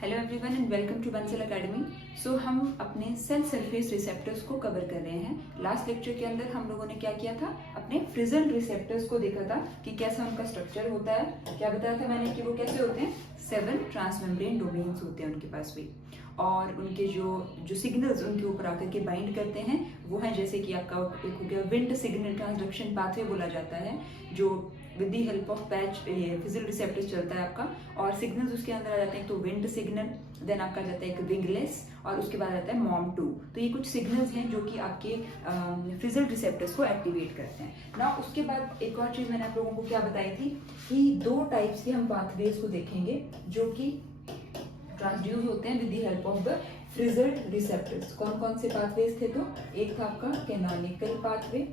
Hello everyone and welcome to Bansal academy. So हम अपने cell surface receptors को cover कर रहे हैं। लास्ट लेक्चर के अंदर हम लोगों ने क्या किया था, अपने फ्रिजल रिसेप्टर्स को देखा था कि कैसा उनका स्ट्रक्चर होता है। क्या बताया था मैंने कि वो कैसे होते हैं, 7 ट्रांसमेम्ब्रेन डोमेन्स होते हैं उनके पास भी, और उनके जो सिग्नल्स उनके ऊपर आकर के बाइंड करते हैं वो है, जैसे कि आपका एक हो गया विंड सिग्नल ट्रांसडक्शन पाथवे बोला जाता है, जो with the help of patch ये फिजिकल रिसेप्टर्स चलता है आपका, और सिग्नल्स उसके अंदर आ जाते हैं। तो विंड सिग्नल, देन आपका जाता है एक विंगलेस, और उसके बाद आता है मॉम 2। तो ये कुछ सिग्नल्स हैं जो कि आपके फिजिकल रिसेप्टर्स को एक्टिवेट करते हैं ना। उसके बाद एक और चीज मैंने आप लोगों को क्या बताई थी कि 2 टाइप्स के हम पाथवेज को देखेंगे जो कि ट्रांसड्यूस होते हैं with the help of the frizzled receptors. कौन कौन से पाथवेज थे, तो एक था आपका canonical pathway,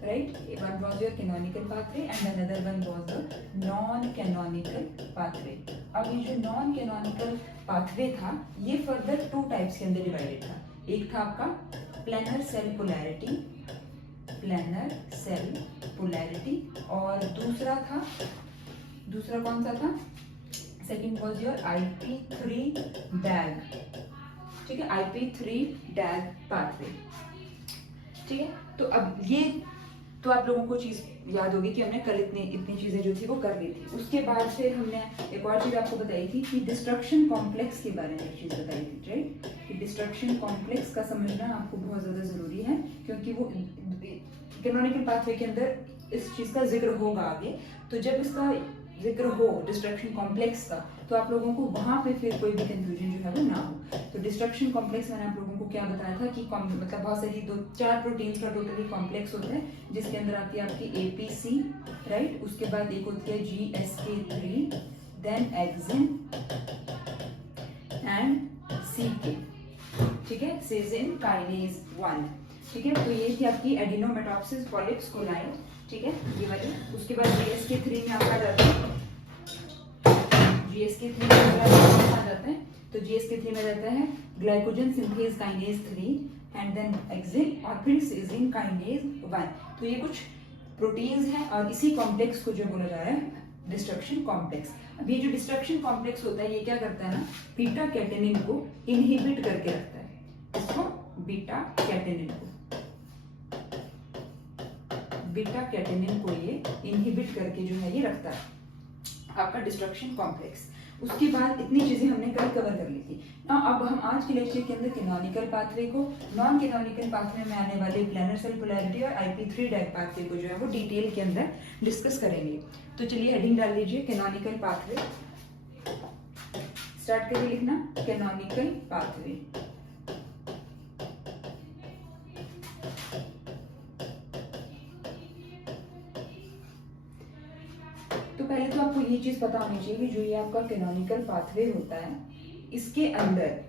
right? One was your canonical pathway and another one was the non-canonical pathway. अब ये जो non-canonical pathway था ये फर्दर 2 टाइप्स के अंदर डिवाइडेड था। एक था आपका प्लेनर सेल पोलैरिटी, और दूसरा कौन सा था, सेकेंड वॉज योर IP3 डैग, ठीक है, IP3 डैग पाथवे, ठीक है। तो अब ये तो आप लोगों को चीज याद होगी कि हमने कल इतनी चीजें जो थी वो कर ली थी। उसके बाद फिर हमने एक और चीज आपको बताई थी कि डिस्ट्रक्शन कॉम्प्लेक्स के बारे में एक चीज बताई थी, राइट? कि डिस्ट्रक्शन कॉम्प्लेक्स का समझना आपको बहुत ज्यादा जरूरी है, क्योंकि वो कैनोनिकल पाथवे के अंदर इस चीज का जिक्र होगा आगे। तो जब इसका जिक्र हो डिस्ट्रक्शन कॉम्प्लेक्स का, तो आप लोगों को वहां पे फिर कोई भी कंफ्यूजन जो है वो ना हो। तो डिस्ट्रक्शन कॉम्प्लेक्स मैंने आप लोगों को क्या बताया था कि मतलब बहुत सारी 2-4 प्रोटीन्स का टोटली कॉम्प्लेक्स होता है, जिसके अंदर आती है आपकी APC, राइट? उसके बाद एक होती है GSK3, देन एक्सिन एंड CK, ठीक है, सिजिन काइनेज 1, ठीक है। तो ये थी आपकी एडिनोमेटॉप्सिस पॉलिप्स कोलाइन, ठीक है, ये वाली। उसके बाद GSK3 में आपका जाता है, GSK3 में आ जाता है, तो GSK3 में रहता है glycogen synthase kinase 3 and then axin और फिर सिजिन काइनेज 1। तो ये कुछ प्रोटीन्स हैं और इसी कॉम्प्लेक्स को जो बोला जा रहा है डिस्ट्रक्शन कॉम्प्लेक्स। अब ये जो डिस्ट्रक्शन कॉम्प्लेक्स होता है ये क्या करता है ना, बीटा कैटेनिन को इनहिबिट करके रखता है, इसको बीटा कैटेनिन को ये इनहिबिट करके जो है ये रखता है आपका डिस्ट्रक्शन कॉम्प्लेक्स। उसके बाद इतनी चीजें हमने कल कवर कर ली थी ना। अब हम आज के लेक्चर के अंदर कैनोनिकल पाथवे को, नॉन कैनोनिकल पाथवे में आने वाले प्लेनर सेल पोलैरिटी और IP3 डैग पाथवे को जो है वो डिटेल के अंदर डिस्कस करेंगे। तो चलिए हेडिंग डाल लीजिए, कैनोनिकल पाथवे। स्टार्ट करिए लिखना, कैनोनिकल पाथवे। पहले तो आपको ये चीज पता होनी चाहिए कि जो ये आपका कैनोनिकल पाथवे होता है, इसके अंदर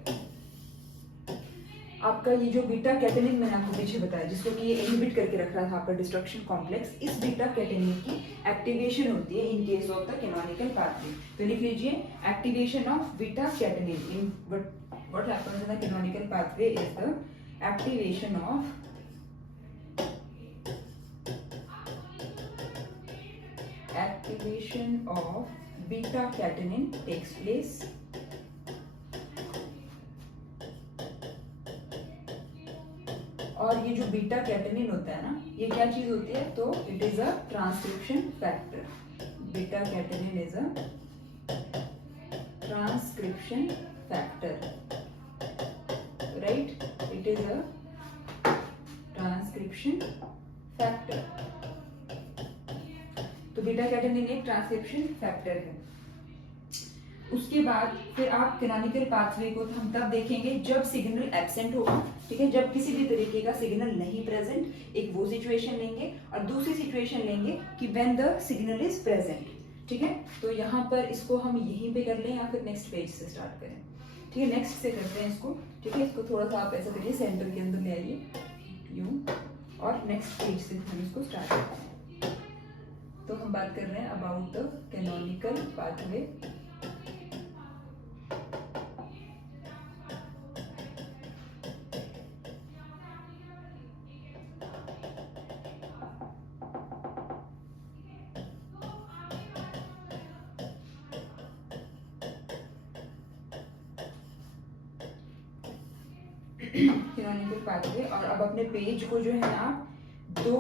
आपका ये जो बीटा कैटेनिन मैंने आपको पीछे बताया, जिसको कि ये इनहिबिट करके रख रहा था आपका डिस्ट्रक्शन कॉम्प्लेक्स, इस बीटा कैटेनिन की एक्टिवेशन होती है in case of the canonical pathway. तो लिख लीजिए, activation of beta catenin in what happens in the canonical pathway is the activation of beta catenin takes place, और ये जो बीटा कैटेनिन होता है ना, ये क्या चीज होती है, तो it is a transcription factor. Beta catenin is a transcription factor, right? It is a transcription factor. तो बीटा कैटेनिन एक ट्रांसक्रिप्शन फैक्टर है। उसके बाद फिर आप कैनोनिकल पाथवे को हम तब देखेंगे जब सिग्नल एब्सेंट होगा, ठीक है, जब किसी भी तरीके का सिग्नल नहीं प्रेजेंट। एक वो सिचुएशन लेंगे और दूसरी सिचुएशन लेंगे कि when the signal is present, ठीक है। तो यहाँ पर इसको हम यहीं पे कर लें या फिर नेक्स्ट पेज से स्टार्ट करें, ठीक है, नेक्स्ट से करते हैं इसको, ठीक है। इसको थोड़ा सा आप ऐसा करिए, सेंटर के अंदर ले आइए यूं, और नेक्स्ट पेज से हम इसको स्टार्ट करते हैं। तो हम बात कर रहे हैं about the canonical pathway. Canonical pathway. और अब अपने पेज को जो है ना आप दो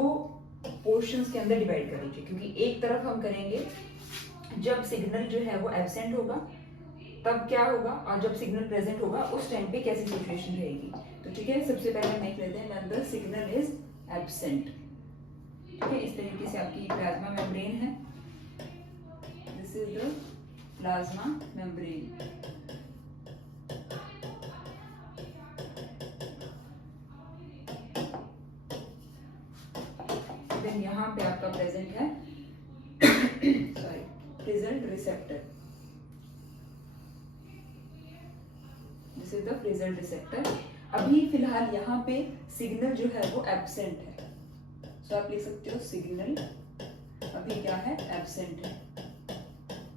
पोर्शंस के अंदर डिवाइड कर लीजिए, क्योंकि एक तरफ हम करेंगे जब सिग्नल जो है वो एब्सेंट होगा तब क्या होगा, और जब सिग्नल प्रेजेंट होगा उस टाइम पे कैसी सिचुएशन रहेगी। तो ठीक है, सबसे पहले हम देख लेते हैं when the signal is absent. ठीक है, इस तरीके से आपकी प्लाज्मा मेम्ब्रेन है। This is the plasma membrane. Then यहाँ पे आपका प्रेजेंट है sorry frizzled receptor. This is the frizzled receptor. अभी फिलहाल यहाँ पे सिग्नल जो है वो एब्सेंट है, सो आप लिख सकते हो सिग्नल अभी क्या है, एब्सेंट है।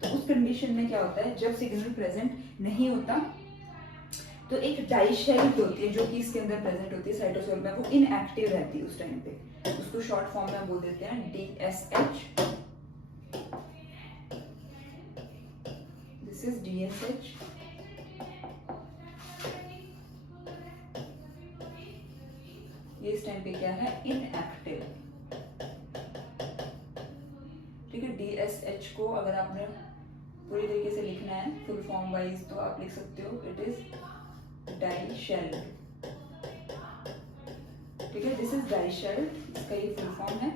तो उस कंडीशन में क्या होता है, जब सिग्नल प्रेजेंट नहीं होता तो एक डाइशेल्ट होती है जो कि इसके अंदर प्रेजेंट होती है साइटोसोल में, वो इनएक्टिव रहती है उस टाइम पे। उसको शॉर्ट फॉर्म में बोल देते हैं DSH। This is DSH। ये इस टाइम पे क्या है, इनएक्टिव। ठीक है, DSH को अगर आपने पूरी तरीके से लिखना है फुल फॉर्म वाइज तो आप लिख सकते हो इट इज डाइशेल्ट। ठीक है, दिस इज डाइशेल्ट, इसका ये फुल फॉर्म है।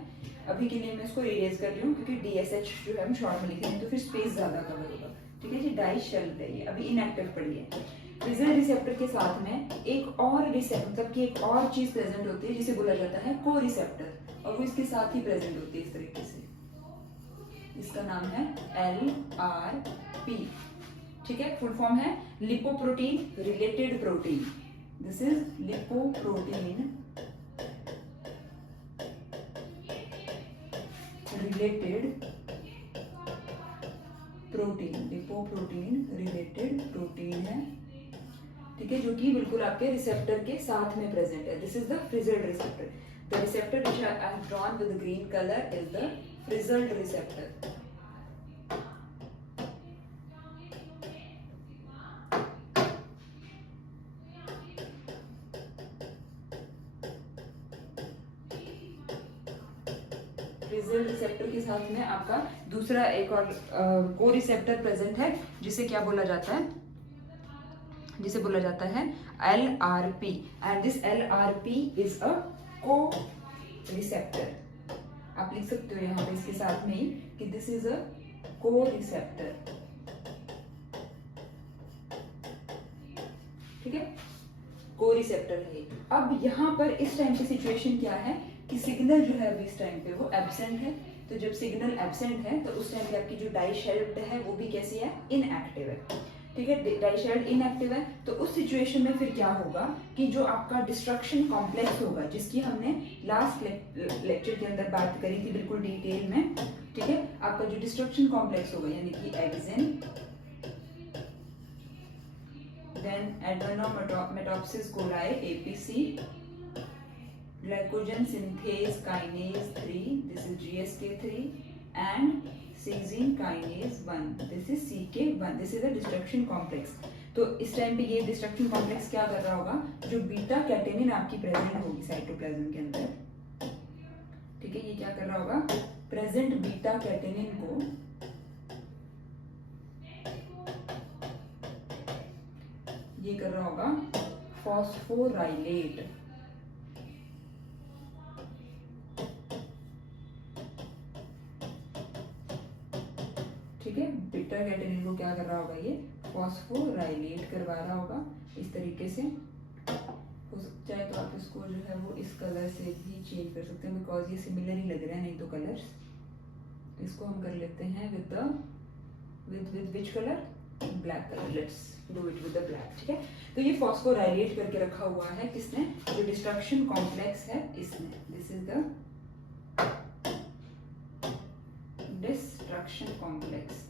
अभी के लिए मैं इसको इरेज कर रही हूँ क्योंकि DSH जो है हम शॉर्ट में लिखेंगे तो फिर स्पेस ज्यादा कवर होगा। ठीक है जी, डाइशेल्ट है ये, अभी इनएक्टिव पड़ी है। फ्रिजल रिसेप्टर के साथ में एक और रिसेप्टर, मतलब कि एक और चीज प्रेजेंट होती है जिसे बोला जाता है को रिसेप्टर, और वो इसके साथ ही प्रेजेंट होती है इस तरीके से। इसका नाम है LRP। ठीक है, फुल फॉर्म है lipoprotein related protein. This is lipoprotein related protein. Lipoprotein related protein है, ठीक है, जो कि बिल्कुल आपके रिसेप्टर के साथ में प्रेजेंट है। This is the frizzled receptor. The receptor which I have drawn with green colour is the frizzled receptor. Frizzle receptor के साथ में आपका दूसरा एक और को रिसेप्टर प्रेजेंट है जिसे क्या बोला जाता है, जिसे बोला जाता है LRP। And this LRP is a को रिसेप्टर। आप लिख सकते हो यहाँ पे इसके साथ में ही कि दिस इज अ को रिसेप्टर। ठीक है, को रिसेप्टर है। अब यहाँ पर इस टाइम की सिचुएशन क्या है कि सिग्नल जो है अभी इस टाइम पे वो एब्सेंट है। तो जब सिग्नल एब्सेंट है तो उस टाइम पे आपकी जो डाइशेल्ट है वो भी कैसी है, इनएक्टिव है। ठीक है, डाइशेल्ट इनएक्टिव है। तो उस सिचुएशन में फिर क्या होगा कि जो आपका डिस्ट्रक्शन कॉम्प्लेक्स होगा, जिसकी हमने लास्ट लेक्चर के अंदर बात करी थी बिल्कुल डिटेल में। ठीक है, आपका जो डिस्ट्रक्शन कॉम्प्लेक्स होगा यानी कि axin, then adenomatous coli APC, glycogen synthase kinase 3, this is GSK3, and casein kinase 1, this is CK1, this is a destruction complex। तो इस टाइम पे ये डिस्ट्रक्शन कॉम्प्लेक्स क्या कर रहा होगा, जो बीटा कैटेनिन आपकी प्रेजेंट होगी साइटोप्लाज्म के अंदर। ठीक है, ये क्या कर रहा होगा, प्रेजेंट बीटा कैटेनिन को ये कर रहा होगा फॉस्फोराइलेट। ठीक है, बीटा कैटेनिन को क्या कर रहा होगा, ये फॉस्फोराइलेट करवा रहा होगा इस तरीके से। हो चाहे तो आप इसको जो है वो इस कलर से भी चेंज कर सकते हैं बिकॉज ये सिमिलर ही लग रहा है, नहीं तो कलर्स। इसको हम कर लेते हैं with which colour, black colour. Let's do it with the black. ठीक है, तो ये फॉस्फोराइलेट करके रखा हुआ है किसने, जो डिस्ट्रक्शन कॉम्प्लेक्स है इसने। This is the destruction complex.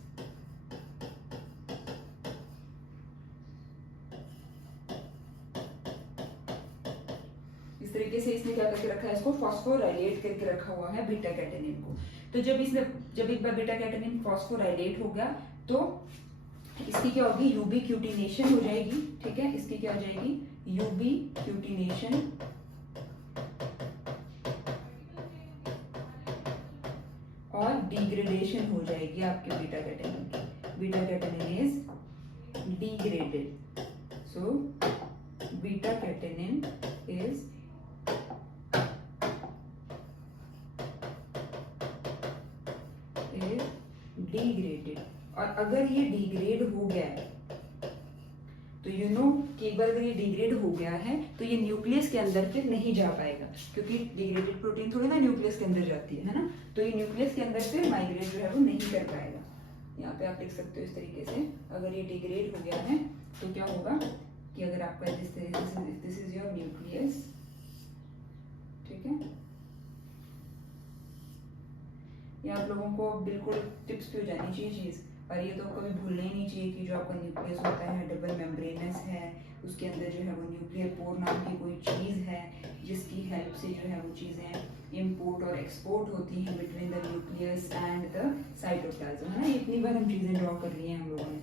इस तरीके से इसने क्या करके रखा है, इसको फॉस्फोराइलेट करके रखा हुआ है बीटा कैटेनिन को। तो जब एक बार बीटा कैटेनिन फॉस्फोराइलेट हो गया तो इसकी क्या होगी, यूबीक्यूटिनेशन हो जाएगी, ठीक है, इसकी क्या हो जाएगी, यूबीक्यूटिनेशन और डिग्रेडेशन हो जाएगी आपके बीटा कैटेनिन की। Beta catenin is degraded, so beta catenin is degraded. और अगर ये डिग्रेड हो गया है तो यू नो कि एक बार अगर ये डिग्रेड हो गया है तो ये न्यूक्लियस के अंदर फिर नहीं जा पाएगा, क्योंकि डिग्रेडेड प्रोटीन थोड़ी ना न्यूक्लियस के अंदर जाती है ना, तो ये न्यूक्लियस के अंदर फिर माइग्रेट जो है वो नहीं कर पाएगा। यहाँ पे आप लिख सकते हो इस तरीके से, अगर ये डिग्रेड हो गया है तो क्या होगा कि अगर आपका दिस इज योर न्यूक्लियस, ठीक है, ये आप लोगों को बिल्कुल टिप्स पे हो जानी चाहिए चीज़, और ये तो कभी भूलना ही नहीं चाहिए कि जो आपका न्यूक्लियस होता है डबल मेम्ब्रेनस है, उसके अंदर जो है वो न्यूक्लियर पोर नाम की कोई चीज़ है जिसकी हेल्प से जो है वो चीज़ें इम्पोर्ट और एक्सपोर्ट होती हैं between the nucleus and the cytoplasm, है ना। इतनी बार हम चीज़ें ड्रॉ कर ली हैं हम लोगों ने,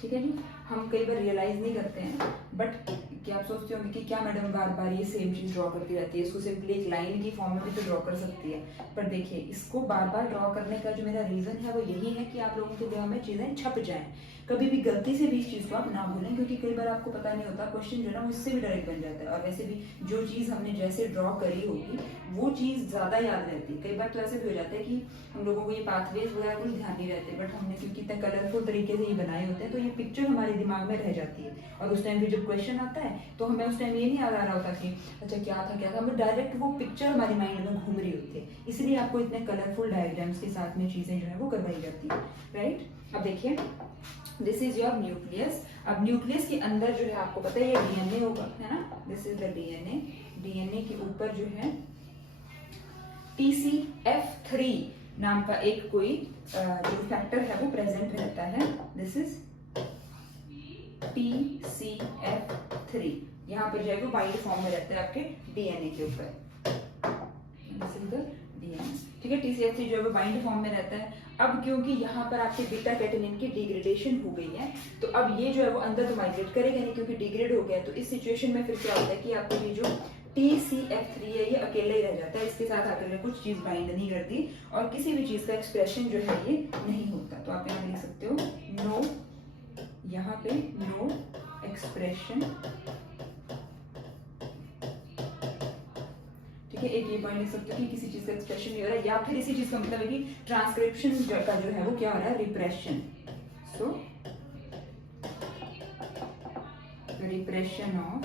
ठीक है जी। हम कई बार रियलाइज नहीं करते हैं, बट क्या आप सोचते होंगे कि क्या मैडम बार बार ये सेम चीज ड्रॉ करती रहती है, इसको सिंपली एक लाइन की फॉर्म में भी तो ड्रॉ कर सकती है। पर देखिए, इसको बार बार ड्रॉ करने का जो मेरा रीजन है वो यही है कि आप लोगों के दिमाग में चीजें छप जाएं, कभी भी गलती से भी इस चीज को आप ना भूलें, क्योंकि कई बार आपको पता नहीं होता, क्वेश्चन जो है ना उससे भी डायरेक्ट बन जाता है, और वैसे भी जो चीज हमने जैसे ड्रॉ करी होगी वो चीज ज्यादा याद रहती है। कई बार तो ऐसे भी हो जाता है कि हम लोगों को ये पाथवेज वगैरह कुछ ध्यान नहीं रहते, बट हमने क्योंकि इतने कलरफुल तरीके से ये बनाए होते हैं तो ये पिक्चर हमारे दिमाग में रह जाती है, और उस टाइम भी जब क्वेश्चन आता है तो हमें उस टाइम ये नहीं याद आ रहा होता कि अच्छा क्या था, हमें डायरेक्ट वो पिक्चर हमारी माइंड में घूम रही होती है, इसलिए आपको इतने कलरफुल डायग्राम्स के साथ में चीजें जो है वो करवाई जाती है, राइट। अब देखिए, दिस इज योर न्यूक्लियस। अब न्यूक्लियस के अंदर जो है आपको पता है ये डीएनए होगा, है ना, this is the DNA. DNA के ऊपर जो है TCF3 नाम का एक कोई जो फैक्टर है वो प्रेजेंट रहता है, दिस इज TCF3। यहाँ पर जो है वो बाइंड फॉर्म में रहता है आपके डीएनए के ऊपर, दिस इज द डीएनए, ठीक है। TCF3 जो है वो बाइंड फॉर्म में रहता है। अब क्योंकि यहाँ पर आपके बीटा कैटेनिन की डिग्रेडेशन हो गई है, तो अब ये जो है वो अंदर तो माइग्रेट करेगा नहीं, क्योंकि डिग्रेड हो गया है। तो इस सिचुएशन में फिर क्या होता है कि आपको ये जो TCF3 है ये अकेले ही रह जाता है, इसके साथ आकर कुछ चीज बाइंड नहीं करती, और किसी भी चीज का एक्सप्रेशन जो है ये नहीं होता। तो आप यहाँ लिख सकते हो नो, यहाँ पे नो एक्सप्रेशन, ठीक है। एक ये पॉइंट लिख सकते हो कि किसी चीज का एक्सप्रेशन नहीं हो रहा है, या फिर इसी चीज का मतलब है कि ट्रांसक्रिप्शन का जो है वो क्या हो रहा है, repression. So repression of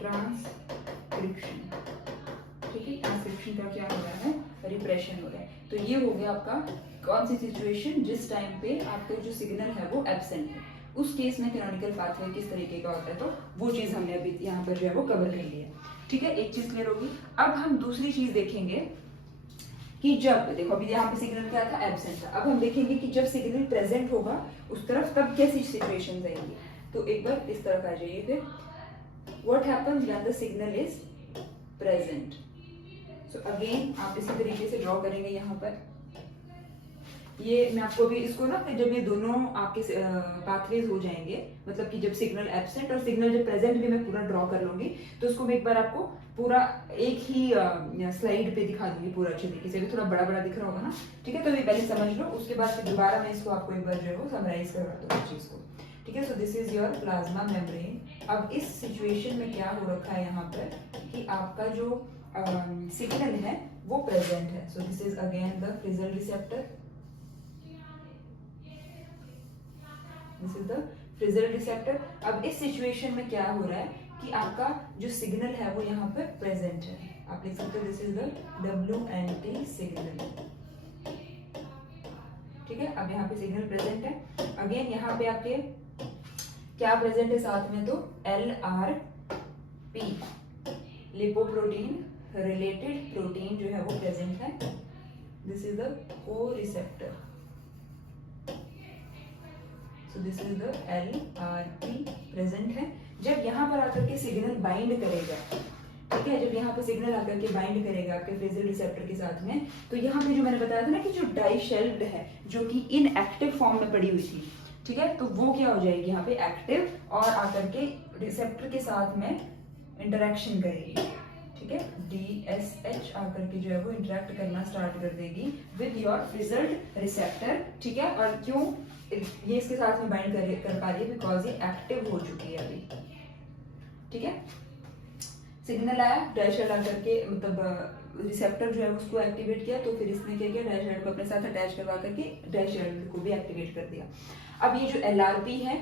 transcription, ठीक है। ट्रांसक्रिप्शन का क्या हो रहा है, रिप्रेशन हो रहा है। तो ये हो गया आपका कौन सी सिचुएशन, जिस टाइम पे आपको जो सिग्नल है वो एब्सेंट है, उस केस में कैनोनिकल पाथवे किस तरीके का होता है, तो वो चीज हमने अभी यहाँ पर जो है वो कवर कर लिया, ठीक है। एक चीज क्लियर होगी। अब हम दूसरी चीज देखेंगे कि जब देखो अभी यहाँ पे सिग्नल क्या था, एब्सेंट था। अब हम देखेंगे कि जब सिग्नल प्रेजेंट होगा उस तरफ तब कैसी सिचुएशन आएंगी। तो एक बार इस तरफ आ जाइए फिर, what happens when the signal is present. So again आप इसी तरीके से ड्रॉ करेंगे यहाँ पर। ये मैं आपको भी इसको ना, जब ये दोनों आपके पाथवेज हो जाएंगे, मतलब कि जब सिग्नल एब्सेंट और सिग्नल जब प्रेजेंट भी मैं पूरा ड्रॉ कर लूंगी, तो उसको मैं एक बार आपको पूरा एक ही स्लाइड पे दिखा दूंगी पूरा अच्छे तरीके से। भी थोड़ा बड़ा बड़ा दिख रहा होगा ना, ठीक है। तो ये पहले समझ लो, उसके बाद फिर दोबारा मैं इसको आपको एक बार जो है वो समराइज करवा दूंगी चीज को, ठीक है। सो this is your plasma membrane. अब इस सिचुएशन में क्या हो रखा है यहाँ पर कि आपका जो सिग्नल है वो प्रेजेंट है। सो this is again the frizzled receptor, this is the frizzled receptor. अब इस सिचुएशन में क्या हो रहा है कि आपका जो सिग्नल है वो यहाँ पर प्रेजेंट है। आप लिख सकते हो this is the WNT signal, ठीक है। अब यहाँ पे सिग्नल प्रेजेंट है। अगेन यहाँ पे आपके क्या प्रेजेंट है साथ में, तो LRP लिपोप्रोटीन रिलेटेड प्रोटीन जो है वो प्रेजेंट है। This is the coreceptor, so this is the LRP present है। जब यहाँ पर आकर के सिग्नल बाइंड करेगा, ठीक ठीक है। जब यहाँ पे सिग्नल आकर के बाइंड करेगा आपके फ्रेजल रिसेप्टर के साथ में, तो यहाँ पे जो मैंने बताया था ना कि जो डाई शेल्ड है जो कि इनएक्टिव फॉर्म में पड़ी हुई थी, ठीक है, तो वो क्या हो जाएगी यहाँ पे एक्टिव और आकर के रिसेप्टर के साथ में इंटरेक्शन करेगी, ठीक है। DSH आकर के जो है वो इंटरेक्ट करना स्टार्ट कर देगी विद योर फ्रिजल्ड रिसेप्टर, ठीक है। और क्यों ये इसके साथ में बाइंड कर पा रही है, बिकॉज ये एक्टिव हो चुकी है अभी, ठीक है। सिग्नल आया, डाइशेल्ड आकर के मतलब रिसेप्टर जो है उसको एक्टिवेट किया, तो फिर इसने क्या किया, डाइशेल्ड को अपने साथ अटैच करवा करके डाइशेल्ड को भी एक्टिवेट कर दिया। अब ये जो LRP है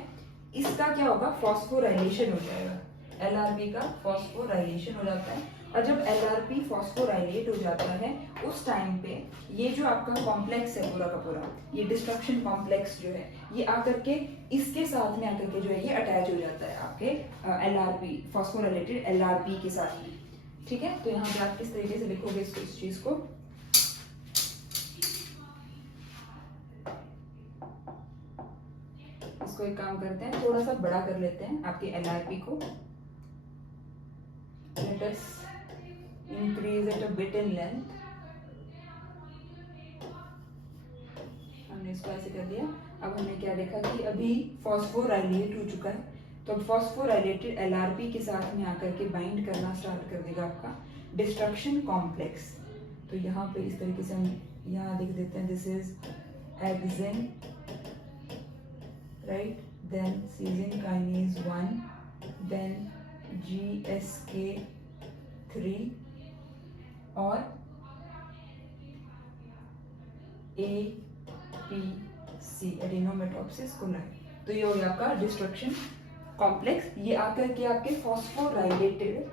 इसका क्या होगा, फॉस्फोराइलेशन हो जाएगा। LRP का फॉस्फोराइलेशन हो जाता है, और जब LRP फॉस्फोराइलेट हो जाता है उस टाइम पे ये जो आपका कॉम्प्लेक्स है पूरा का पूरा, ये डिस्ट्रक्शन कॉम्प्लेक्स जो है ये आकर के इसके साथ में आकर के जो है ये अटैच हो जाता है आपके LRP फॉस्फोराइलेटेड LRP के साथ में, ठीक है। तो यहाँ पे आप किस तरीके से लिखोगे इस चीज को, इसको एक काम करते हैं, थोड़ा सा बड़ा कर लेते हैं आपके LRP को। Let us increase it a bit in length. हमने इसको ऐसे कर दिया। अब हमने क्या देखा कि अभी फॉस्फोराइलेट हो चुका है, तो अब फॉस्फोराइलेटेड LRP के साथ में आकर के बाइंड करना स्टार्ट कर देगा आपका डिस्ट्रक्शन कॉम्प्लेक्स। तो यहाँ पे इस तरीके से हम यहाँ लिख देते हैं, this is axin, right, then casein kinase 1, then GSK3 और APC एडेनोमेटोप्सिस कोलाई। तो ये हो गया आपका डिस्ट्रक्शन कॉम्प्लेक्स। ये आकर के आपके फॉस्फोराइलेटेड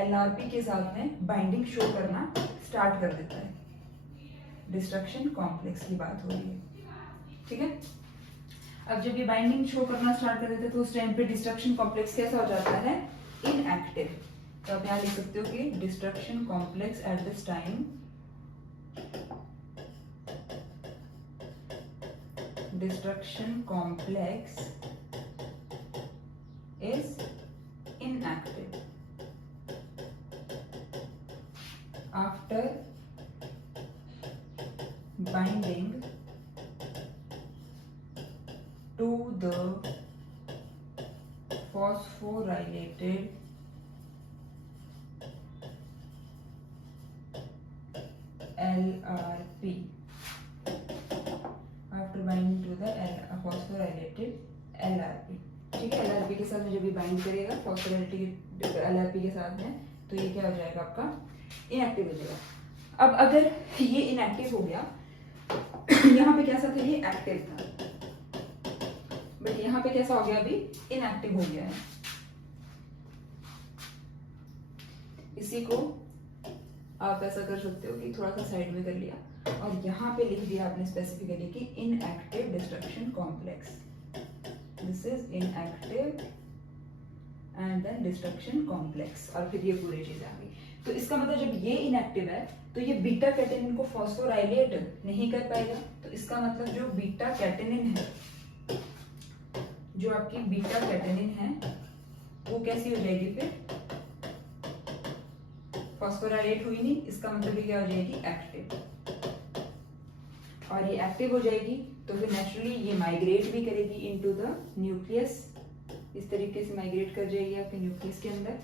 LRP के साथ में बाइंडिंग शो करना स्टार्ट कर देता है। डिस्ट्रक्शन कॉम्प्लेक्स की बात हो रही है, ठीक है। अब जब ये बाइंडिंग शो करना स्टार्ट कर देते हैं तो उस टाइम पे डिस्ट्रक्शन कॉम्प्लेक्स कैसा हो जाता है, इनएक्टिव। तो आप यहाँ लिख सकते हो कि destruction complex at this time destruction complex is inactive after binding to the phosphorylated LRP after binding to the phosphorylated LRP, ठीक है। LRP के साथ में जब भी बाइंड करेगा फॉस्फोराइलेटेड LRP के साथ में, तो ये क्या हो जाएगा आपका, इनएक्टिव हो जाएगा। अब अगर ये इनएक्टिव हो गया, यहाँ पे कैसा था, ये एक्टिव था, बट यहाँ पे कैसा हो गया, अभी इनएक्टिव हो गया है। इसी को आप ऐसा कर सकते हो कि थोड़ा सा साइड में कर लिया और यहाँ पे लिख दिया आपने स्पेसिफिकली कि inactive destruction complex, this is inactive and then destruction complex, और फिर ये पूरी चीज आ गई। तो इसका मतलब जब ये इनएक्टिव है तो ये बीटा कैटेनिन को फॉस्फोराइलेट नहीं कर पाएगा, तो इसका मतलब जो बीटा कैटेनिन है, जो आपकी बीटा कैटेनिन है वो कैसी हो जाएगी, फिर फॉस्फोराइलेट हुई नहीं, इसका मतलब ये क्या हो जाएगी, एक्टिव। और ये एक्टिव हो जाएगी तो फिर नेचुरली ये माइग्रेट भी करेगी इनटू द न्यूक्लियस, इस तरीके से माइग्रेट कर जाएगी आपके न्यूक्लियस के अंदर।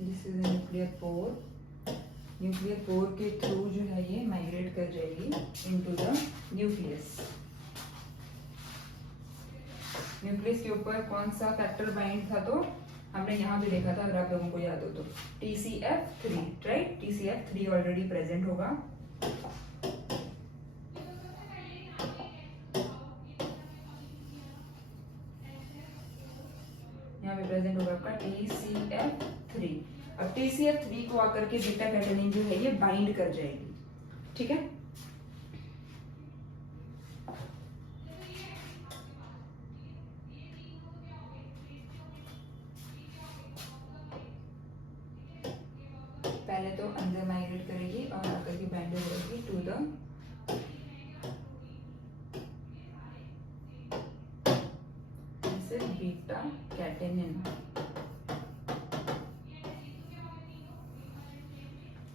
This is nuclear pore, nuclear pore के थ्रू जो है ये माइग्रेट कर जाएगी इनटू द न्यूक्लियस। न्यूक्लियस के ऊपर कौन सा फैक्टर बाइंड था, तो हमने यहाँ पे देखा था, अगर आप लोगों को याद हो तो TCF3, right, TCF3 already present होगा। यहाँ पे प्रेजेंट होगा आपका TCF3। अब TCF3 को आकर के बीटा कैटेनिन जो है ये बाइंड कर जाएगी, ठीक है। पहले तो अंदर माइग्रेट करेगी और आकर के बाइंड हो जाएगी टू द से बीटा कैटेनिन।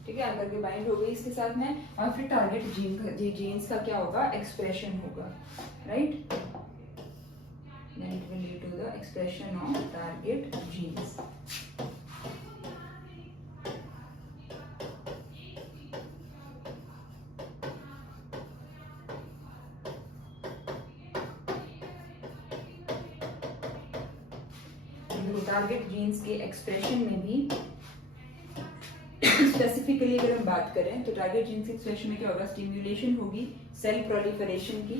ठीक है, आकर के बाइंड हो गई इसके साथ में, और फिर टारगेट जीन्स का क्या होगा, एक्सप्रेशन होगा, right. Then it will lead to the expression of target genes. Target genes के एक्सप्रेशन में भी स्पेसिफिकली अगर हम बात करें तो टारगेट जीन्स के एक्सप्रेशन में क्या होगा, स्टिम्युलेशन होगी सेल प्रोलिफरेशन की,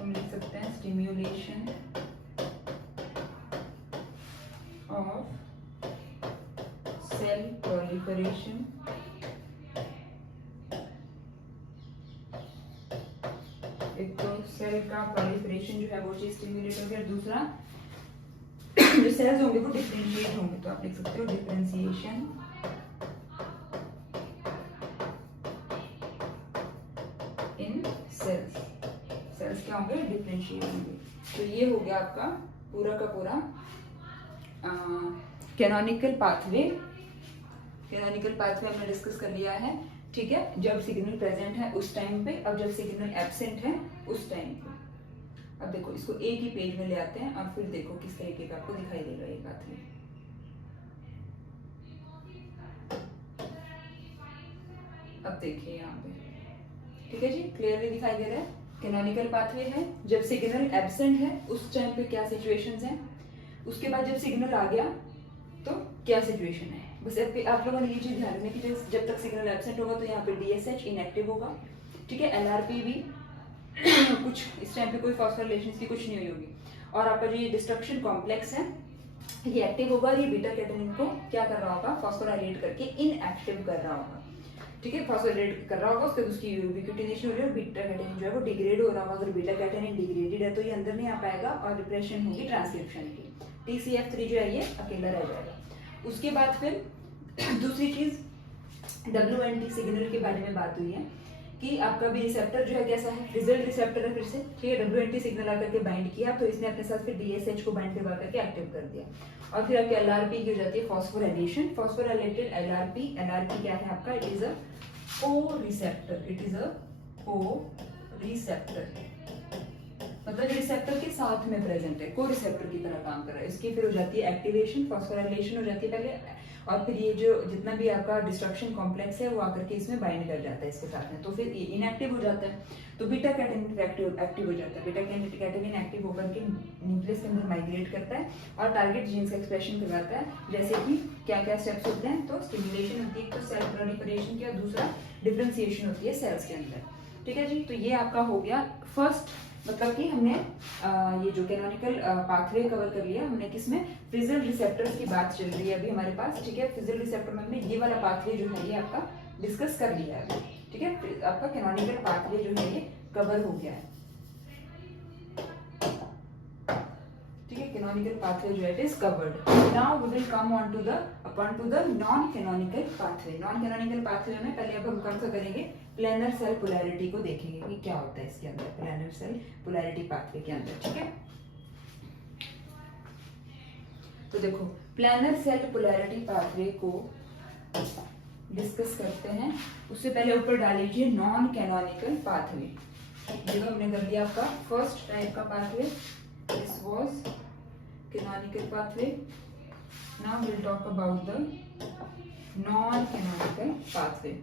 हम लिख सकते हैं स्टिम्युलेशन ऑफ सेल प्रोलिफरेशन, एक तो सेल का प्रोलिफरेशन जो है वो चीज स्टिम्युलेट हो गया, दूसरा जो सेल्स होंगे वो डिफरेंशिएट होंगे, तो आप लिख सकते हो डिफरेंशिएशन इन सेल्स, सेल्स क्या होंगे, डिफरेंशिएट होंगे। तो ये हो गया आपका पूरा का पूरा कैनोनिकल पाथवे। कैनोनिकल पाथवे हमने डिस्कस कर लिया है, ठीक है, जब सिग्नल प्रेजेंट है उस टाइम पे, अब जब सिग्नल एब्सेंट है उस टाइम पे। अब देखो इसको एक ही पेज में ले आते हैं और फिर देखो किस तरीके का आपको दिखाई देगा ये पाथवे। अब देखिए यहाँ पे, ठीक है जी, क्लियरली दिखाई दे रहा है। कैनोनिकल पाथवे है जब सिग्नल एब्सेंट है उस टाइम पे क्या सिचुएशंस हैं, उसके बाद जब सिग्नल आ गया तो क्या सिचुएशन है। बस आप लोगों ने ये चीज ध्यान रखनी कि जब तक सिग्नल एब्सेंट होगा तो यहाँ पे डीएसएच इनएक्टिव होगा, ठीक है, एलआरपी भी कुछ इस टाइम पे कोई फॉस्फोराइलेशन की कुछ नहीं हुई होगी, और आपका जो ये डिस्ट्रक्शन कॉम्प्लेक्स है ये एक्टिव होगा, ये बीटा कैटेनिन को क्या कर रहा होगा, फॉस्फोराइलेट करके इनएक्टिव कर रहा होगा, ठीक है, फॉस्फोराइलेट कर रहा होगा, उसके उसकी यूबिक्विटिनेशन हो रही है, बीटा कैटेनिन जो है वो डिग्रेड हो रहा होगा। अगर बीटा कैटेनिन डिग्रेडेड है तो ये अंदर नहीं आ पाएगा और डिप्रेशन होगी ट्रांसक्रिप्शन की, TCF3 जो है ये अकेला रह जाएगा। उसके बाद फिर दूसरी चीज WNT सिग्नल के बारे में बात हुई है कि आपका भी रिसेप्टर जो है कैसा है, रिजल्ट रिसेप्टर है फिर से, ठीक है, WNT सिग्नल आकर के बाइंड किया तो इसने अपने साथ फिर DSH को बाइंड करवा करके एक्टिव कर दिया, और फिर आपके LRP की हो जाती है फॉस्फोराइलेशन, फॉस्फोराइलेटेड LRP। LRP क्या है आपका, इट इज अ को रिसेप्टर, इट इज अ को रिसेप्टर, मतलब रिसेप्टर के साथ में प्रेजेंट है, को रिसेप्टर की तरह काम कर रहा है। इसकी फिर हो जाती है एक्टिवेशन, फॉस्फोराइलेशन हो जाती है पहले, और फिर ये जो जितना भी आपका डिस्ट्रक्शन कॉम्प्लेक्स है वो आकर के इसमें बाइंड कर जाता है इसके साथ में, तो फिर ये इनएक्टिव हो जाता है, तो बीटा कैटेनिन एक्टिव हो जाता है। बीटा कैटेनिन एक्टिव होकर के न्यूक्लियस के अंदर माइग्रेट करता है और टारगेट जीन्स का एक्सप्रेशन करवाता है। जैसे कि क्या क्या स्टेप्स होते हैं, तो स्टिमुलेशन होती है, तो सेल प्रोलिफरेशन की, और दूसरा डिफरेंशिएशन होती है सेल्स के अंदर, ठीक है जी। तो ये आपका हो गया फर्स्ट, मतलब कि हमने ये जो कैनोनिकल पाथवे कवर कर लिया हमने, किसमें, फिजल रिसेप्टर्स की बात चल रही है अभी हमारे पास, ठीक है। फिजल रिसेप्टर में हमने ये वाला पाथवे जो है ये आपका डिस्कस कर लिया है, ठीक है, आपका कैनोनिकल पाथवे जो है ये कवर हो गया है, ठीक है, कैनोनिकल पाथवे जो है it is covered. Now we will come on to the non canonical pathway. Non canonical pathway में पहले अब हम कौन सा करेंगे, प्लेनर सेल पोलैरिटी को देखेंगे कि क्या होता है इसके अंदर, प्लेनर सेल पोलैरिटी पाथवे के अंदर, ठीक है। तो देखो प्लेनर सेल पोलैरिटी पाथवे को डिस्कस करते हैं, उससे पहले ऊपर डाल लीजिए नॉन कैनोनिकल पाथवे। देखो हमने कर लिया आपका फर्स्ट टाइप का pathway, this was canonical pathway. Now we will talk about the non canonical pathway.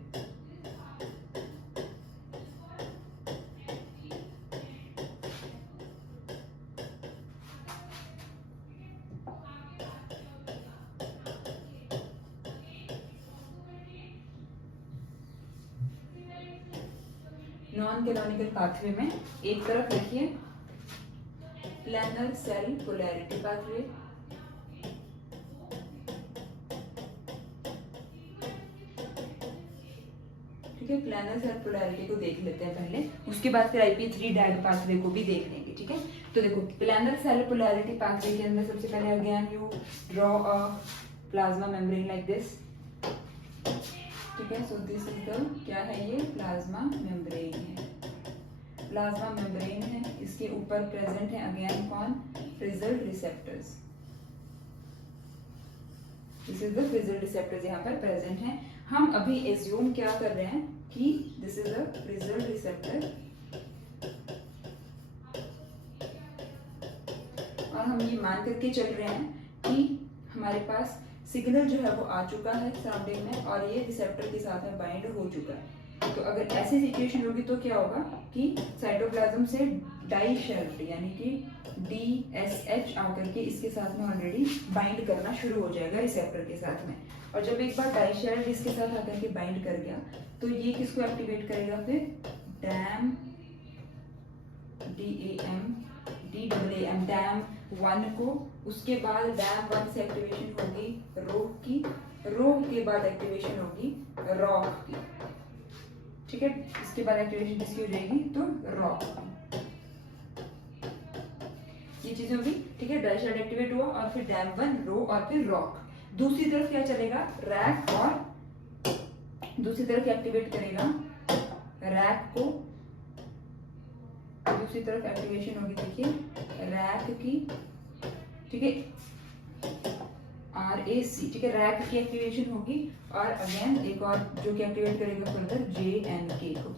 Non canonical pathway में एक तरफ लिखिए प्लेनर सेल पोलैरिटी पाथवे, ठीक है, प्लानर सेल पोलैरिटी को देख लेते हैं पहले, उसके बाद फिर IP3 डैग पाथवे को भी देख लेंगे। ठीक है, तो देखो प्लानर सेल पोलैरिटी पाथवे के अंदर सबसे पहले again you draw a plasma membrane like this. ठीक है, सो दिस इज द क्या है, ये प्लाज्मा मेम्ब्रेन है, प्लाज्मा मेम्ब्रेन है, इसके ऊपर प्रेजेंट है अगेन कौन, frizzle receptors. This is the frizzle receptors यहाँ पर प्रेजेंट हैं। हम अभी एज्यूम क्या कर रहे हैं कि this is a frizzled receptor, और हम ये मान करके चल रहे हैं कि हमारे पास सिग्नल जो है वो आ चुका है सराउंडिंग में, और ये रिसेप्टर के साथ में बाइंड हो चुका है। तो अगर ऐसी सिचुएशन होगी तो क्या होगा कि साइटोप्लाज्म से डाई शेल्ड यानी कि DSH आकर के इसके साथ में ऑलरेडी बाइंड करना शुरू हो जाएगा रिसेप्टर के साथ में। और जब एक बार डाई शेल्ड इसके साथ आकर के बाइंड कर गया तो ये किसको एक्टिवेट करेगा, फिर डैम DAM डैम 1 को, उसके बाद डैम 1 से एक्टिवेशन होगी रोक की, रोक के बाद एक्टिवेशन होगी रॉक की। ठीक है, इसके बाद एक्टिवेशन किसकी हो जाएगी, तो रॉक की। ये चीजें होगी। ठीक है, डाई शेल्ड एक्टिवेट हुआ और फिर डैम 1 रो और फिर रॉक। दूसरी तरफ क्या चलेगा, रैक, और दूसरी तरफ एक्टिवेट करेगा रैक को, दूसरी तरफ एक्टिवेशन होगी देखिए रैक की। ठीक है, RAC। ठीक है, रैक की एक्टिवेशन होगी, और अगेन एक और जो कि एक्टिवेट करेगा फर्दर JNK को।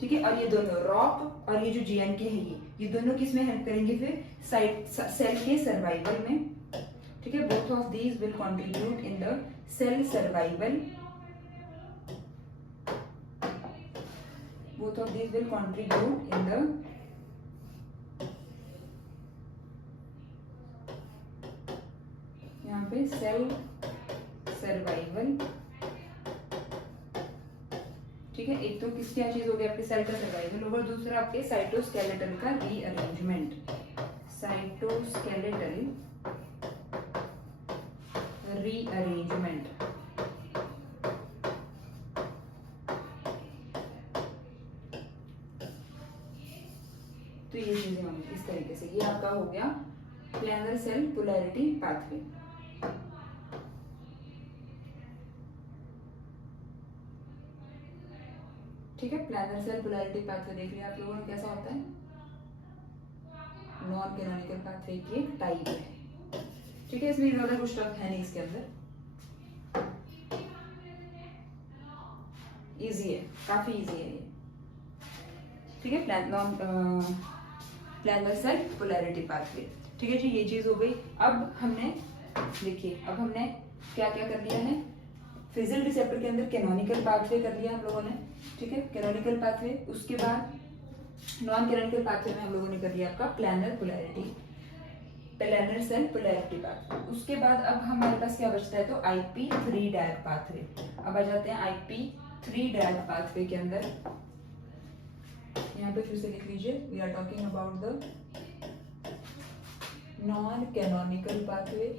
ठीक है, और ये दोनों रॉक और ये जो JNK है ये दोनों किस में हेल्प करेंगे, फिर सेल के सर्वाइवल में। ठीक है, both of these will contribute in the cell survival, both of these will contribute in the यहाँ पे सेल सर्वाइवल। ठीक है, एक तो किस क्या चीज हो गई, आपके सेल का सर्वाइवल होगा, दूसरा आपके साइटोस्केलेटल का रीअरेंजमेंट, साइटोस्केलेटल रीअरेंजमेंट। तो ये चीजें होंगी इस तरीके से। ये आपका हो गया प्लानर सेल पोलैरिटी पाथवे। ठीक है, प्लानर सेल पोलैरिटी पाथवे देख लिया आप लोगों ने कैसा होता है, नॉन कैनोनिकल पाथवे की एक टाइप है। ठीक है, इसमें ज्यादा कुछ टफ है नहीं इसके अंदर, इजी है, काफी इजी है ये। ठीक है, प्लानर सेल पोलैरिटी पाथवे। ठीक है जी, ये चीज हो गई। अब हमने देखिए, अब हमने क्या क्या कर लिया है, फ्रिजल रिसेप्टर के अंदर कैनोनिकल पाथवे कर लिया हम लोगों ने। ठीक है, कैनोनिकल पाथवे, उसके बाद नॉन कैनोनिकल पाथवे में हम लोगों ने कर लिया आपका प्लानर सेल पोलैरिटी पाथवे। उसके बाद अब हमारे पास क्या बचता है, तो IP3 डैग पाथवे। अब आ जाते हैं IP3 डैग पाथवे के अंदर। यहाँ पे फिर से लिख लीजिए, we are talking about the non canonical pathway,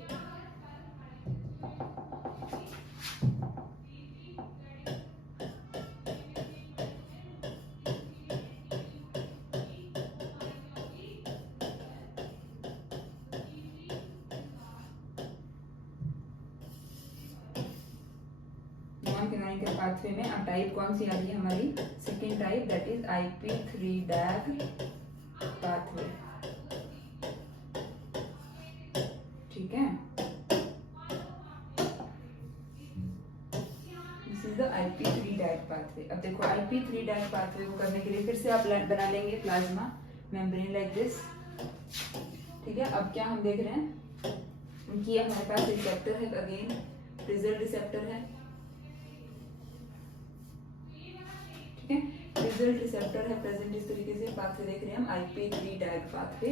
canonical pathway में अब टाइप कौन सी आ रही है हमारी, second type, that is IP3 DAG pathway. ठीक है, this is the IP3 DAG pathway. अब देखो IP3 डैग पाथवे को करने के लिए फिर से आप बना लेंगे प्लाज्मा मेम्ब्रेन लाइक दिस। ठीक है, अब क्या हम देख रहे हैं कि हमारे पास रिसेप्टर है, अगेन फ्रिजल रिसेप्टर है। फ्रिजल रिसेप्टर है प्रेजेंट, इस तरीके से पाथवे देख रहे हैं हम IP3 डैग पाथवे।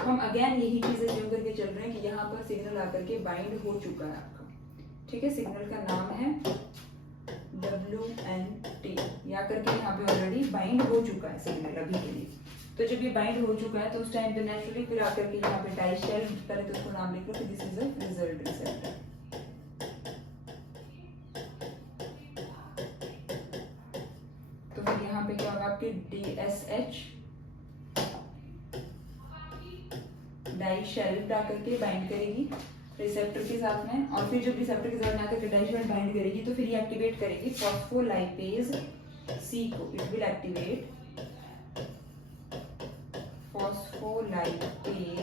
हम अगेन यही चीजें ज्यूम करके चल रहे हैं कि यहाँ पर सिग्नल आकर के बाइंड हो चुका है आपका। ठीक है, सिग्नल का नाम है WNT, या करके यहाँ पे ऑलरेडी बाइंड हो चुका है सिग्नल अभी के लिए। तो जब ये बाइंड हो चुका है तो उस टाइम पे नेचुरली फिर आकर के यहाँ पे डाई शेल्ड, पहले तो उसको नाम लिख लो, this is a frizzled receptor. DSH dishevelled आकर के बाइंड करेगी रिसेप्टर के साथ में, और फिर जब रिसेप्टर के साथ में आकर के डाई शेल बाइंड करेगी तो फिर ये एक्टिवेट करेगी फॉस्फोलाइपेज सी को। इट विल एक्टिवेट फॉस्फोलाइपेज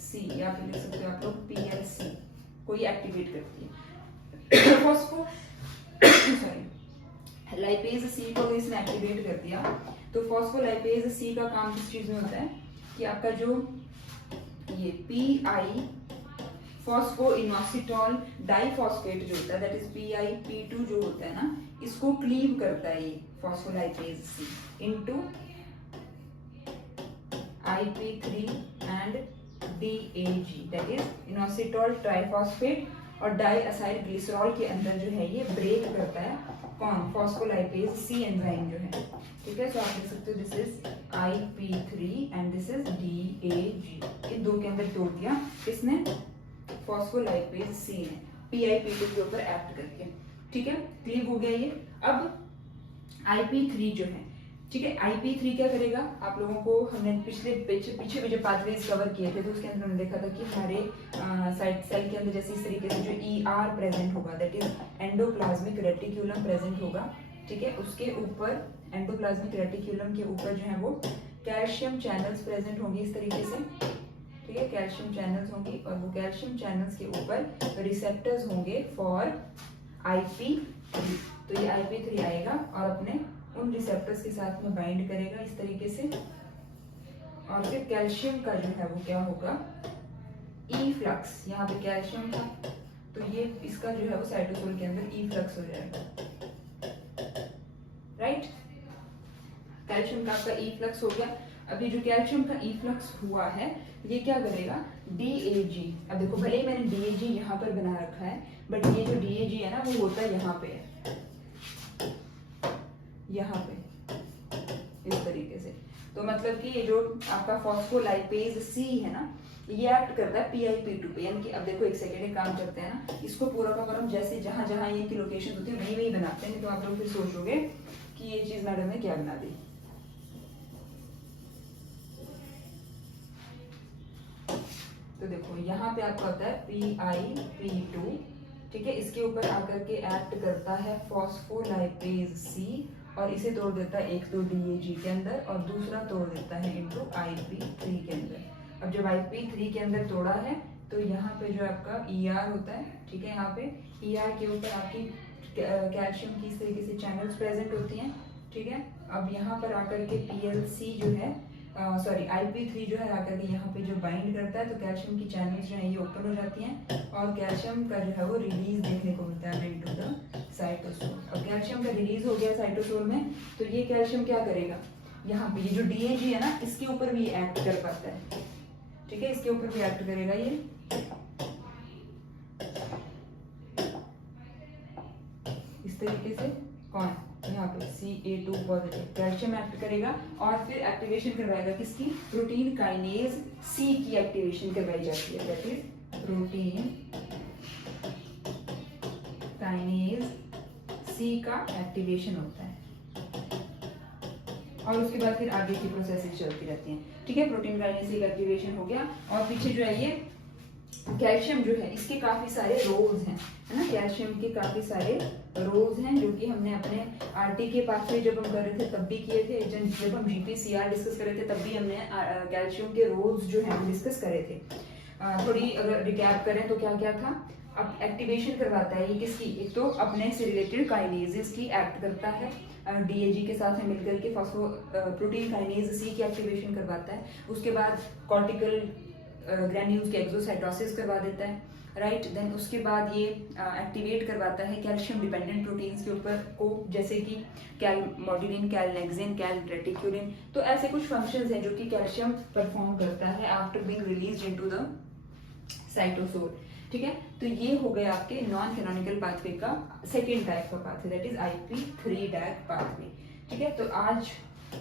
सी, या फिर लिख सकते हो आप लोग PLC को ये एक्टिवेट करती है। फॉस्फो सॉरी लाइपेज सी को इसने एक्टिवेट कर दिया। तो फॉस्फोलाइपेज सी का काम किस चीज में होता है कि आपका जो ये PI फॉस्फोइनोसिटॉल डाइफॉस्फेट जो होता है, दैट इज PIP2 जो होता है ना, इसको क्लीव करता है ये phospholipase C into IP3 and DAG, that is inositol triphosphate और डाइअसाइल ग्लिसरॉल के अंदर जो है ये ब्रेक करता है कौन, फॉस्फोलाइपेज सी एंजाइम जो है। ठीक है, सो आप देख सकते हो this is IP3 and this is DAG, इन दो के अंदर तोड़ दिया इसने फॉस्फोलाइपेज सी ने PIP2 के ऊपर एक्ट करके। ठीक है, क्लीव हो गया ये। अब IP3 जो है, ठीक है, IP3 क्या करेगा, आप लोगों को हमने पीछे जो पाथवेज कवर किए थे तो उसके अंदर हमने देखा था कि हमारे साइड सेल के अंदर जैसे इस तरीके से जो ER प्रेजेंट होगा, that is endoplasmic reticulum present होगा। ठीक है, उसके ऊपर एंडोप्लाज्मिक रेटिक्यूलम के ऊपर जो है वो कैल्शियम चैनल्स प्रेजेंट होंगी इस तरीके से। ठीक है, कैल्शियम चैनल्स होंगी और वो कैल्शियम चैनल्स के ऊपर रिसेप्टर्स होंगे फॉर IP3। तो ये IP3 आएगा और अपने उन रिसेप्टर्स के साथ में बाइंड करेगा इस तरीके से, और फिर कैल्शियम का जो है वो क्या होगा, इफ्लक्स, यहाँ पे कैल्शियम था तो ये इसका जो है वो साइटोसोल के अंदर इफ्लक्स हो जाएगा। राइट, कैल्शियम का आपका इफ्लक्स हो गया। अभी जो कैल्शियम का इफ्लक्स हुआ है ये क्या करेगा, DAG, अब देखो भले ही मैंने DAG यहाँ पर बना रखा है बट ये जो DAG है ना वो होता है यहाँ पे, यहाँ पे इस तरीके से। तो मतलब कि ये जो आपका फॉस्फोलाइपेज सी है ना, ये एक्ट करता है PIP2 पे, यानी कि अब देखो एक सेकेंड एक काम करते हैं ना, इसको पूरा का पूरा हम जैसे जहां जहां ये की लोकेशन होती है वही वही बनाते हैं, तो आप लोग फिर सोचोगे कि ये चीज मैडम ने क्या बना दी। तो देखो यहाँ पे आपका होता है PIP2, ठीक है, इसके ऊपर आकर के एक्ट करता है फॉस्फोलाइपेज सी और इसे तोड़ देता है एक तो DAG के अंदर और दूसरा तोड़ देता है इनटू IP3 के अंदर। अब जब IP3 के अंदर तोड़ा है तो यहाँ पे जो आपका ER होता है, ठीक है, यहाँ पे ER के ऊपर आपकी कैल्शियम की इस तरीके से चैनल्स प्रेजेंट होती हैं। ठीक है, अब यहाँ पर आकर के PLC जो है IP3 जो है आकर के यहाँ पे जो बाइंड करता है तो कैल्शियम की चैनल्स जो है ये ओपन हो जाती हैं और कैल्शियम का जो है वो रिलीज देखने को मिलता है इनटू द साइटोसोल। अब कैल्शियम का रिलीज हो गया साइटोसोल में तो ये कैल्शियम क्या करेगा, यहाँ पे ये जो DAG है ना इसके ऊपर भी एक्ट कर पाता है। ठीक है, इसके ऊपर भी एक्ट करेगा ये, इस तरीके से कौन, यहाँ पे Ca2 पॉजिटिव कैल्शियम एक्ट करेगा और फिर एक्टिवेशन करवाएगा किसकी, प्रोटीन काइनेज सी की एक्टिवेशन करवाई जाती है, that is protein kinase C का एक्टिवेशन होता है और उसके बाद फिर आगे की प्रोसेसेस चलती रहती हैं। ठीक है, प्रोटीन काइनेज सी का एक्टिवेशन हो गया और पीछे जो है ये कैल्शियम जो है इसके काफी सारे रोल्स हैं, है ना, कैल्शियम के काफी सारे रोल्स हैं जो कि हमने अपने RT के पाथवे जब हम कर रहे थे तब भी किए थे, जब हम GPCR डिस्कस कर रहे थे तब भी हमने कैल्शियम के रोल्स जो है हम डिस्कस करे थे। थोड़ी अगर रिकैप करें तो क्या क्या था, अब एक्टिवेशन करवाता है ये किसकी, एक तो अपने से रिलेटेड काइनेजेस की एक्ट करता है, DAG के साथ में मिलकर के फॉस्फो प्रोटीन काइनेज सी की एक्टिवेशन करवाता है, उसके बाद कॉर्टिकल ग्रैन्यूल्स के एक्सोसाइटोसिस करवा देता है, राइट। देन उसके बाद ये एक्टिवेट करवाता है कैल्शियम डिपेंडेंट प्रोटीन्स के ऊपर को, जैसे कि कैलमोडिलिन, कैलनेक्सिन, कैलरेटिक्यूलिन। तो ऐसे कुछ फंक्शंस हैं जो कि कैल्शियम परफॉर्म करता है after being released into the cytosol. ठीक है, तो ये हो गया आपके नॉन कैनोनिकल पाथवे का सेकेंड टाइप का pathway, that is IP3 DAG pathway. ठीक है, तो आज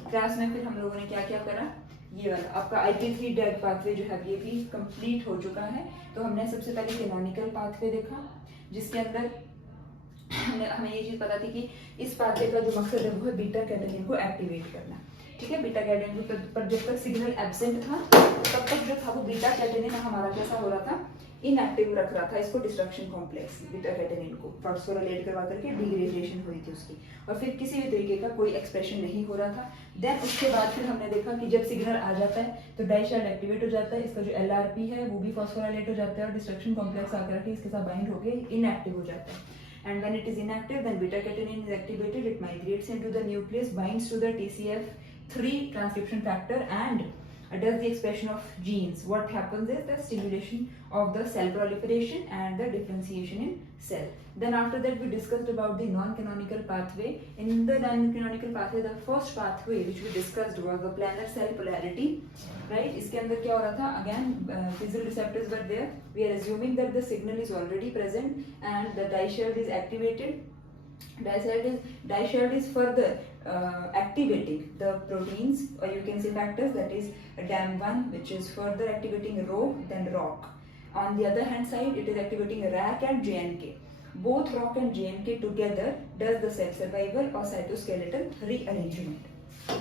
क्लास में फिर हम लोगों ने क्या क्या करा, ये वाला आपका IP3 डैग पाथवे जो है ये भी कंप्लीट हो चुका है। तो हमने सबसे पहले कैनोनिकल पाथवे देखा जिसके अंदर हमें ये चीज पता थी कि इस पाथवे का जो मकसद है वो है बीटा कैटेनिन को एक्टिवेट करना। ठीक है, बीटा कैटेनिन पर जब तक सिग्नल एब्सेंट था तब तक जो था वो बीटा कैटेनिन हमारा कैसा हो रहा था, इनएक्टिव रख रहा था इसको, डिस्ट्रक्शन कॉम्प्लेक्स बीटा कैटेनिन को फॉस्फोराइलेट करवा करके डिग्रेडेशन हुई थी उसकी, और फिर किसी भी तरीके का कोई एक्सप्रेशन नहीं हो रहा था। देन उसके बाद फिर हमने देखा कि जब सिग्नल आ जाता है तो डाइशैल्ड एक्टिवेट हो जाता है, इसका जो एलआरपी है वो भी फॉस्फोराइलेट हो जाता है और डिस्ट्रक्शन कॉम्प्लेक्स आकर के इसके साथ बाइंड होकर इनएक्टिव हो जाता है। And when it is inactive, then beta catenin is activated. It migrates into the nucleus, binds to the TCF3 transcription factor, and does the expression of genes. What happens is the stimulation of the cell proliferation and the differentiation in cell. Then after that, we discussed about the non-canonical pathway. In the non-canonical pathway, the first pathway which we discussed was the planar cell polarity. Right? इसके अंदर क्या हो रहा था? Again, physical receptors were there. We are assuming that the signal is already present and the Diesheld is activated. Diesheld is further activating the proteins, or you can say factors, that is DAM1, which is further activating Rho, then ROC. On the other hand side, it is activating RAC and JNK. Both ROC and JNK together does the cell survival or cytoskeletal rearrangement.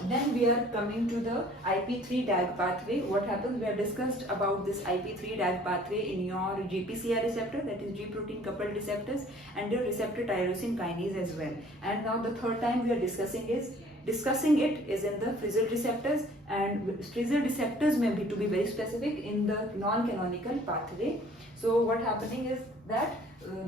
Then we are coming to the IP3 DAG pathway. What happens? We have discussed about this IP3 DAG pathway in your GPCR receptor, that is G protein coupled receptors, and your receptor tyrosine kinase as well. And now the third time we are discussing it is in the Frizzled receptors, and Frizzled receptors may be, to be very specific, in the non-canonical pathway. So what happening is that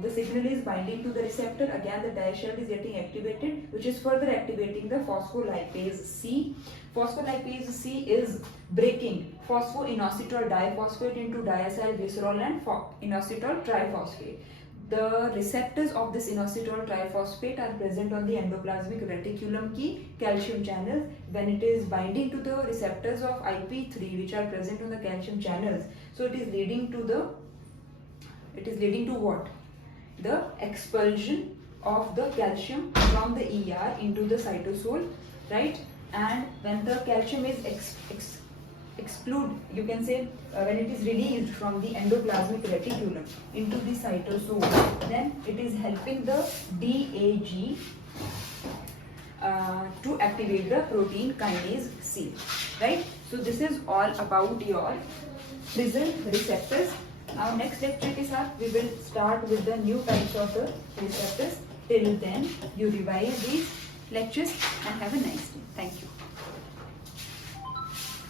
the signal is binding to the receptor. Again, the Diesheld is getting activated, which is further activating the phospholipase C. Phospholipase C is breaking phosphoinositol diphosphate into diacylglycerol and inositol triphosphate. The receptors of this inositol triphosphate are present on the endoplasmic reticulum ki calcium channels. When it is binding to the receptors of IP3 which are present on the calcium channels, so it is leading to what? The expulsion of the calcium from the ER into the cytosol, right? And when the calcium is exclude, you can say when it is released from the endoplasmic reticulum into the cytosol, then it is helping the DAG to activate the protein kinase C, right? So this is all about your Frizzled receptors. Now next lecture के साथ we will start with the new types of the receptors. Till then, you revise these lectures and have a nice day. Thank you.